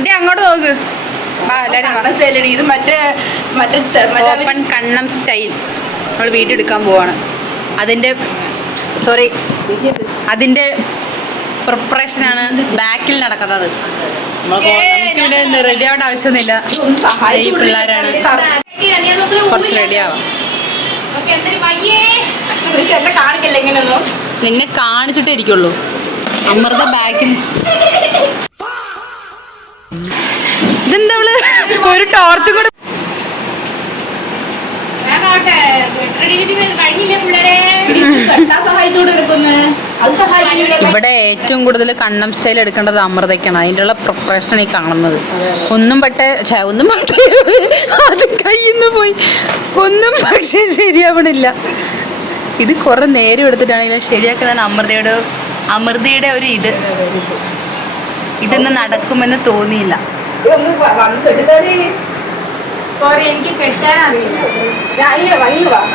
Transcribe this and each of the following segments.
ഇടി അങ്ങോട്ട് നോക്ക്. ഇത് മറ്റേ ഓപ്പൺ കണ്ണം സ്റ്റൈൽ നമ്മൾ വീഡിയോ എടുക്കാൻ പോവാണ്. അതിന്റെ പ്രിപ്പറേഷനാണ് ബാക്കിൽ നടക്കുന്നത്. റെഡി ആവേണ്ട ആവശ്യമൊന്നുമില്ല. ഈ പിള്ളേരാണ് കുറച്ച് റെഡി ആവാം. നിന്നെ കാണിച്ചിട്ടേ ഇരിക്കുള്ളൂ. അമൃത ബാക്കിൽ ഇതെന്താ ഒരു ടോർച്ചും കൂടെ. ഇവിടെ ഏറ്റവും കൂടുതൽ കണ്ണം സ്റ്റൈൽ എടുക്കേണ്ടത് അമൃതയ്ക്കാണ്. അതിൻ്റെ പ്രിപ്പറേഷൻ ഈ കാണുന്നത്. അത് കയ്യിന്ന് പോയി ഒന്നും പക്ഷേ ശരിയാവണില്ല. ഇത് കുറെ നേരം എടുത്തിട്ടാണെങ്കിലും ശരിയാക്കുന്നതാണ് അമൃതയുടെ ഒരു ഇതൊന്നും നടക്കുമെന്ന് തോന്നിയില്ല. സോറി, എനിക്ക് കെട്ടാൻ അറിയില്ല.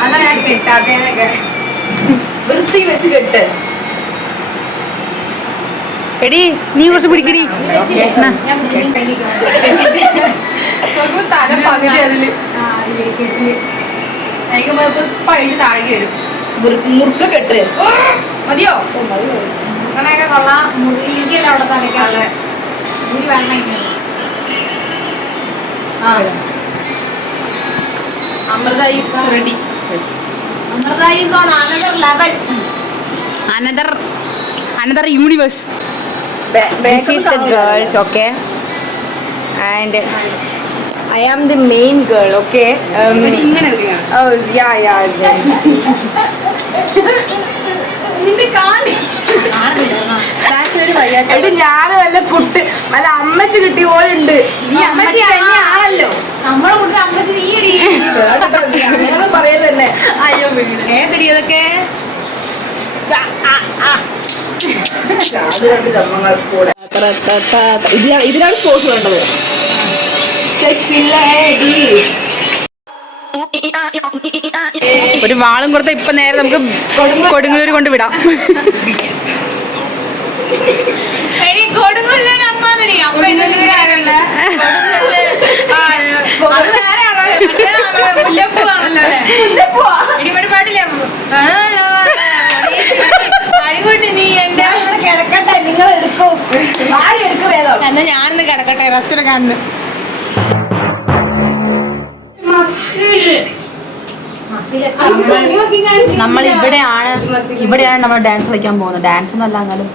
അതാ ഞാൻ കെട്ടാത്തേനൊക്കെ. വൃത്തി വെച്ച് കെട്ട്. എടി നീ കുറച്ച് പിടിക്കടി. തല പകുതി അതില് പഴയ താഴെ വരും. മുറുക്ക കെട്ട് മതിയോ? അങ്ങനെയൊക്കെ കൊള്ളാം. മുറിക്കല്ല അവിടെ തലക്കാതെ മുടി വേണം. Amrita is ready. Amrita is on another level, another universe. This is the girls, okay, and I am the main girl, okay. Oh yeah. നിന്റെ കാണി ഞാൻ വല്ല കുട്ടി വല്ല അമ്മച്ച് കിട്ടിയ പോലെ ഉണ്ട്. ഈ അമ്മച്ചി തന്നെയാണല്ലോ നമ്മളെ കുട്ടി. അമ്മച്ചി നീടി പറയുന്നല്ലേ. അയ്യോ ഏതടി അതൊക്കെ? ഇതിലാണ് പോസ് വേണ്ടത്. ഒരു വാളും കൊടുത്ത ഇപ്പൊ നേരെ നമുക്ക് കൊടുങ്ങല്ലൂർ കൊണ്ട് വിടാം. നിങ്ങൾ എടുക്കൂ, എന്നാ ഞാനൊന്ന് കിടക്കട്ടെ, റെസ്റ്റെടുക്കാന്ന്. നമ്മൾ ഇവിടെയാണ് നമ്മൾ ഡാൻസ് കളിക്കാൻ പോകുന്നത്. ഡാൻസ് ഒന്നല്ല, എന്നാലും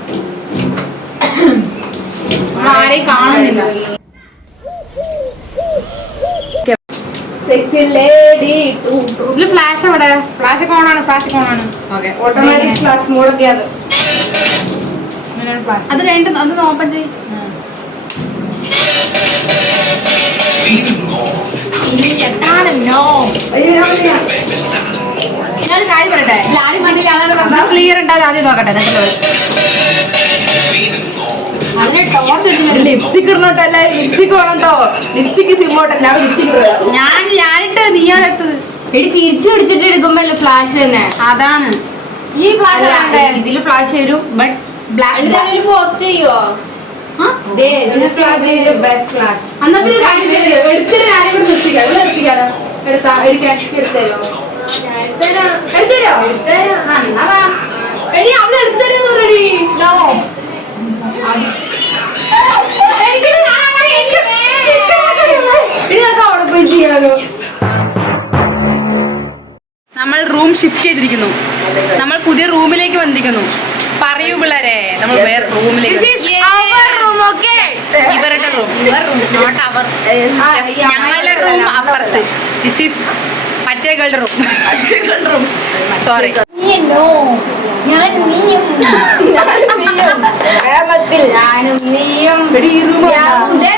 ആരെയും കാണുന്നില്ല. ഇതില് ഫ്ലാഷ് അവിടെ ഫ്ലാഷ് ഒക്കെ ഓണാണ്. ഓട്ടോമാറ്റിക് ഫ്ലാഷ് മോഡൊക്കെ അത് കഴിഞ്ഞിട്ട് ഒന്ന് ഓപ്പൺ ചെയ്യും. ഞാൻ കാര്യം പറയട്ടെ, ക്ലിയർ ഉണ്ടാകും. ആദ്യം നോക്കട്ടെ. അതിനെ ടോർച്ച് ഇട്ടില്ല. ലിപ്സ്റ്റിക് ഇടണോട്ടല്ല, ലിപ്സ്റ്റിക് വേണോ? ലിപ്സ്റ്റിക് സിമ്മോട്ടല്ല, ലിപ്സ്റ്റിക് ഞാനിട്ട് നീയാണെടുത്തത്. എടി തിരിച്ചു പിടിച്ചിട്ട് എടുക്കുമ്പോ ഫ്ലാഷ് തന്നെ. അതാണ് ഈ ഫ്ലാഷ്. ഇതില് ഫ്ലാഷ് വരും, ബട്ട് ബ്ലാക്ക് പോസ്റ്റ് ചെയ്യോ? നമ്മൾ റൂം ഷിഫ്റ്റ് ചെയ്തിരിക്കുന്നു. നമ്മൾ പുതിയ റൂമിലേക്ക് വന്നിരിക്കുന്നു. പറയൂ പിള്ളേരെ, നമ്മൾ വേറെ റൂമിലേക്ക്. ഇവരുടെ റൂം, നോട്ട് അവർ. ഞങ്ങളുടെ റൂം അപ്പുറത്ത്. ദിസ് ഈസ് മറ്റേ ഗേളുടെ റൂം. സോറി. ഞാനും നീയും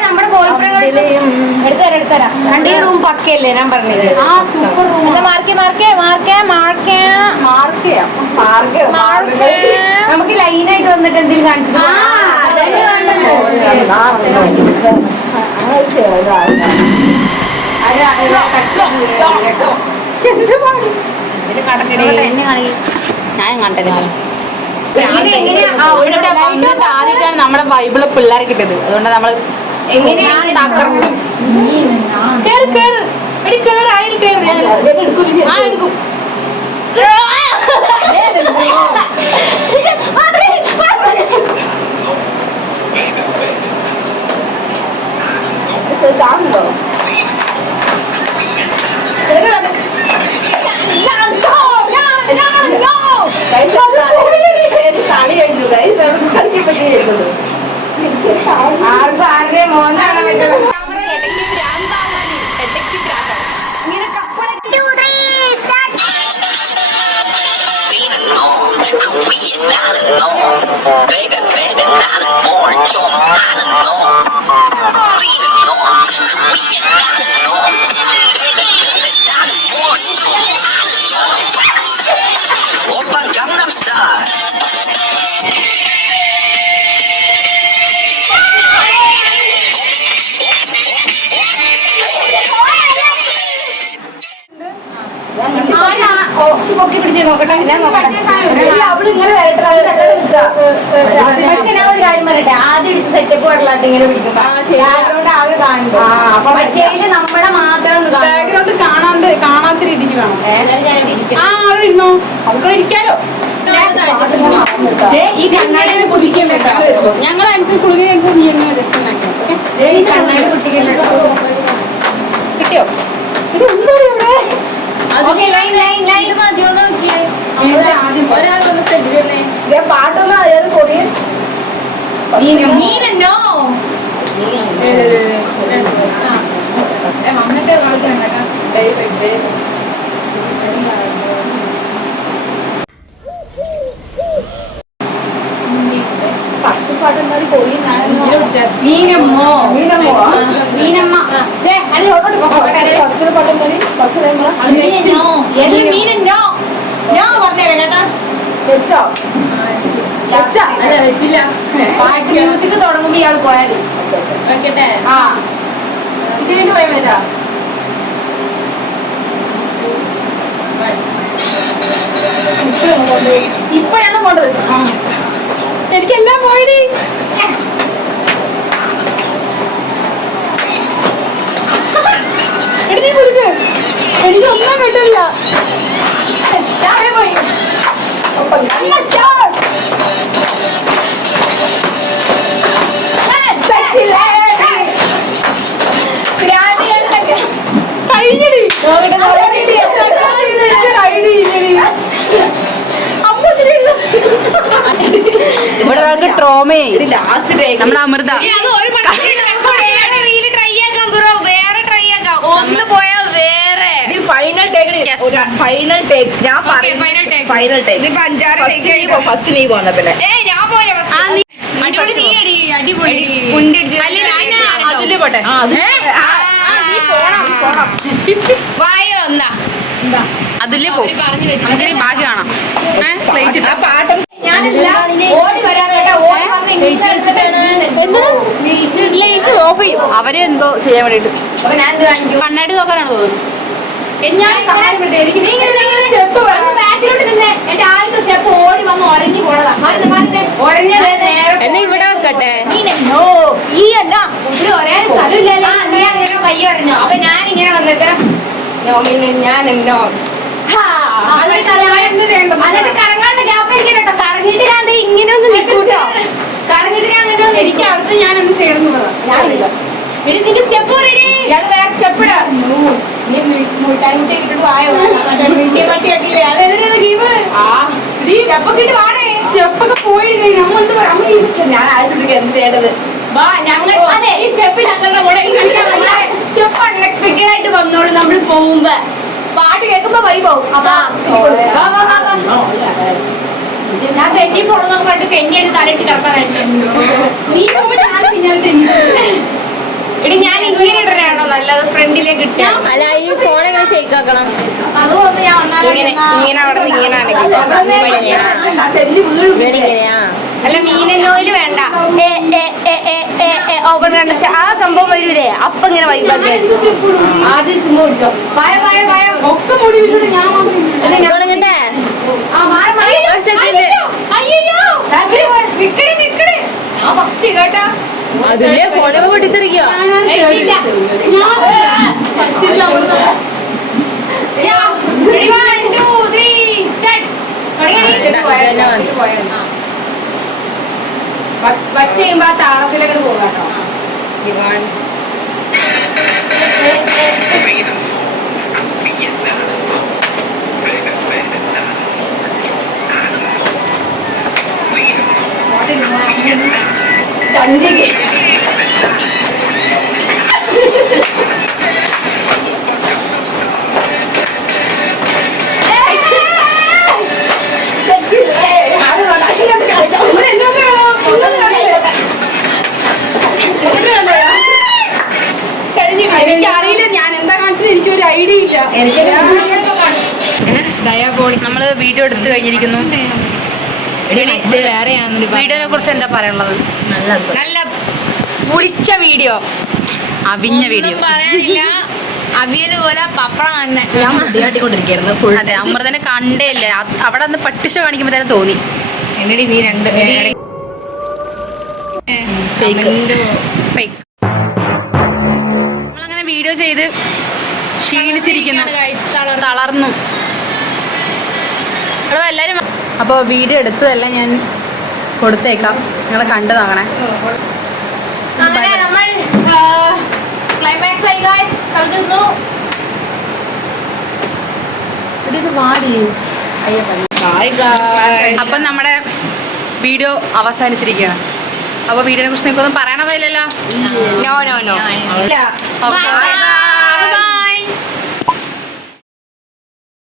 നമ്മുടെ ബോയ് ഫ്രണ്ട് എടുത്തരാം. രണ്ട് ഈ റൂം പക്കയല്ലേ ഞാൻ പറഞ്ഞത്? Super room. നമുക്ക് ലൈനായിട്ട് വന്നിട്ട് എന്തെങ്കിലും കാണിച്ചിട്ട് ഞാൻ കണ്ടത് ആദ്യമായിട്ടാണ് നമ്മുടെ ബൈബിള് പിള്ളേരെ കിട്ടിയത്. അതുകൊണ്ട് നമ്മള് ഞാൻ തകർക്കും. കേറ് കേറ് എടി കേറ് അയിൽ കേറ് ഞാൻ എടുക്കും. കാണുന്നുണ്ടോ? കളി കഴിഞ്ഞു കളിക്കാൻ പറ്റിയത് ആർക്കും ആരുടെ മോൻ കാണാൻ പറ്റില്ല. Baby, baby, 나는 뭘 좀 아는 너. 뛰는 너, 위에 나는 너. Baby, baby, 나는 뭘 좀 아는 너. 오빤 강남스타일. പൊക്കി പിടിച്ച് നോക്കട്ടെ ഞാൻ നോക്കട്ടെ. അവളിങ്ങനെ ഞാൻ ഒരു കാര്യം പറയട്ടെ, ആദ്യം എടുത്ത് സെറ്റപ്പ് വരലാട്ട് ഇങ്ങനെ പിടിക്കും. ബാക്ക്ഗ്രൗണ്ട് ആകെ കാണുമ്പോ മറ്റേല് നമ്മളെ മാത്രം ബാക്ക്ഗ്രൗണ്ട് കാണാത്ത രീതിക്ക് വേണം. ഞാൻ ഇരിക്കും. അവിടെ ഇരുന്നോ, അവിടെ ഇരിക്കാലോ. ഈ കണ്ണാടിനെ കുടിക്കാൻ പറ്റാം. ഞങ്ങൾ അനുസരിച്ച് കുളിക അനുസരിച്ച് നീ എങ്ങനെ രസം ഈ കണ്ണാടി കുട്ടിക്കല്ലോ കിട്ടിയോ? ഒരാൾ വന്ന് ഫ്രണ്ടിലേ പാട്ടൊന്നും അറിയാതെ കൊറിയൻ മീനോ വന്നിട്ട് കളിക്കണം കേട്ടോ. പശുപാട്ടന്മാര് കൊറിയൻ മീനമ്മോ മീനമ്മോ മീനമ്മ പശുപാട്ടന്മാര് മീനോ പറഞ്ഞേരാ കേട്ടോ. വെച്ചോ അല്ല വെച്ചില്ല. പാട്ട് മ്യൂസിക് തുടങ്ങുമ്പോ ഇയാള് പോയാല് വെക്കട്ടെ. ആ ഇത് കഴിഞ്ഞ് പോയാൽ മതിയോ? ഇപ്പഴാണ് പോണ്ടത്. എനിക്കെല്ലാം പോയിടി. എടി കുളിക്ക്, എനിക്കൊന്നും കിട്ടില്ല. പോയി കഴിഞ്ഞടി. ഇവിടെ നമുക്ക് ട്രോമേ ലാസ്റ്റ് നമ്മുടെ അമൃത ഒന്ന് പോയാ വേറെ ഫൈനൽ ടേക്ക് ഫൈനൽ ടേക്ക് ഞാൻ ഫൈനൽ ടേക്ക് ഫസ്റ്റ് നീ പോന്ന പിന്നെ പോട്ടെ. വായോ എന്നാ അതിലേ പോകും. നമുക്കിനി ബാക്കി കാണാം. പ്ലേറ്റ് ആ പാട്ടും ഞാനില്ല ഓടി വരാൻ കേട്ടോ. ഓടി വന്ന് ഇങ്ങനെ ഇത് ഓഫ് ചെയ്യും. അവരെ എന്തോ ചെയ്യാൻ വേണ്ടിട്ട് അപ്പൊ ഞാൻ എന്ത് കാണിക്കും? കണ്ണാടി നോക്കാനാണ് തോന്നുന്നു. ഞാൻ ബാക്കിലോട്ട് നിന്നെ എന്റെ ആദ്യത്തെ സ്റ്റെപ്പ് ഓടി വന്ന് ഒരഞ്ഞു പോണതാ. ഒരഞ്ഞത് എന്നെ ഇവിടെ വെക്കട്ടെ. ഈ അല്ല ഇതിൽ ഒരയാൻ സ്ഥലമില്ലല്ലോ. നീ അങ്ങനെ പയ്യ അറിഞ്ഞോ? അപ്പൊ ഞാൻ ഇങ്ങനെ വന്നിട്ട് ഞാൻ എന്തോ അതൊക്കെ കറങ്ങാനുള്ള ഗ്യാപ്പ് ഇരിക്കണം കേട്ടോ. കറങ്ങിട്ട് ഞാൻ ഇങ്ങനെ ഒന്ന് നിൽക്കൂട്ടോ. കറങ്ങിട്ട് ഞാൻ അങ്ങനെ എനിക്ക് അടുത്ത് ഞാൻ ഒന്ന് ചേർന്ന് പറയാം. ഞാനില്ല. എടി നിന്റെ സ്റ്റെപ്പ് റെഡി. ഇയാള് വേറെ സ്റ്റെപ്പ് ഇടാ. നീ മുട്ടാൻകുട്ടി ഇട്ടിട്ട് വായോ. പട്ടിയാക്കില്ലേ അതെതിരെ ഗെയിം. ആ നീ സ്റ്റെപ്പൊക്കെ ഇട്ട് വാടേ. സ്റ്റെപ്പൊക്കെ പോയി നമ്മൾ എന്ത് പറയാം. ഞാൻ അയച്ചിട്ട് എന്ത് ചെയ്യേണ്ടത്? വാ ഞങ്ങൾ അതെ ഈ സ്റ്റെപ്പ് ഞങ്ങളുടെ കൂടെ സ്റ്റെപ്പ് അൺഎക്സ്പെക്ടഡ് ആയിട്ട് വന്നോളൂ. നമ്മൾ പോകുമ്പോ പാട്ട് കേൾക്കുമ്പോ വൈ പോകും. അപ്പൊ ഞാൻ തെന്നി പോണെന്നൊക്കെ പറഞ്ഞിട്ട് തെന്നി എടുത്ത് തലയിട്ട് കിടക്കാനായിട്ട് നീ പോകുമ്പോ ഞാൻ പിന്നാലെ തെന്നി. എടി ഞാൻ ഇങ്ങനെ ഇടണോ നല്ലത്? ഫ്രണ്ടിലേക്ക് കിട്ടാം. അല്ല ഈ ഫോൺ എങ്ങനെ ഷെയ്ക്ക് ആക്കണം? അതുകൊണ്ട് ഞാൻ ഇങ്ങനെ അവിടെ ഇങ്ങനെ ഇങ്ങനെയാ. അല്ല മീനോയില് വേണ്ട. ആ സംഭവം വരൂലേ അപ്പൊ ഇങ്ങനെ വൈബാക്കി ആദ്യം ചുമ്മാ പിടിച്ചോ. പായ പായ പായ ഒക്കെ മുടി വിളിച്ചിട്ട് ഞാൻ കേട്ടാ അതിലെ പൊളവ് പൊട്ടിത്തെറിക്കുക. വച്ച് കഴിയുമ്പോ ആ താളത്തിലേക്ക് പോകാട്ടോ. ചന്ദ്രിക എനിക്കറിയില്ല ഞാൻ എന്താ കാണിച്ചത്, എനിക്കൊരു ഐഡിയ ഇല്ല. നമ്മള് വീഡിയോ എടുത്തു കഴിഞ്ഞിരിക്കുന്നു. വീഡിയോനെ കുറിച്ച് എന്താ പറയാനുള്ളത്? നല്ല പൊളിച്ച വീഡിയോ, അവിഞ്ഞ വീഡിയോ പറയാനില്ല. അവിയല് പോലെ പപ്പടം തന്നെ. ഞാൻ മുടിയാട്ടിക്കൊണ്ടിരിക്കുന്നു ഫുൾ. അതെ, അമൃതനെ കണ്ടേ ഇല്ല. അവിടെ ഒന്ന് പട്ടിഷ കാണിക്കുമ്പോ തന്നെ തോന്നി എന്നടി നീ രണ്ട് ഫേക്ക്. നമ്മളങ്ങനെ വീഡിയോ ചെയ്ത് ക്ഷീണിച്ചിരിക്കുന്നു, തളർന്നു. അവിടെ എല്ലാരും അപ്പോൾ വീഡിയോ എടുത്തതെല്ലാം ഞാൻ കൊടുത്തേക്കാം, നിങ്ങളെ കണ്ടു നോക്കണേ. അങ്ങനെ നമ്മൾ ക്ലൈമാക്സ് ആയി ഗൈസ്, കളിക്കുന്നു. അപ്പം നമ്മുടെ വീഡിയോ അവസാനിച്ചിരിക്കുകയാണ്. അപ്പൊ വീഡിയോനെ കുറിച്ച് നിങ്ങൾക്കൊന്നും പറയണമില്ലല്ലോ? No no no. Bye.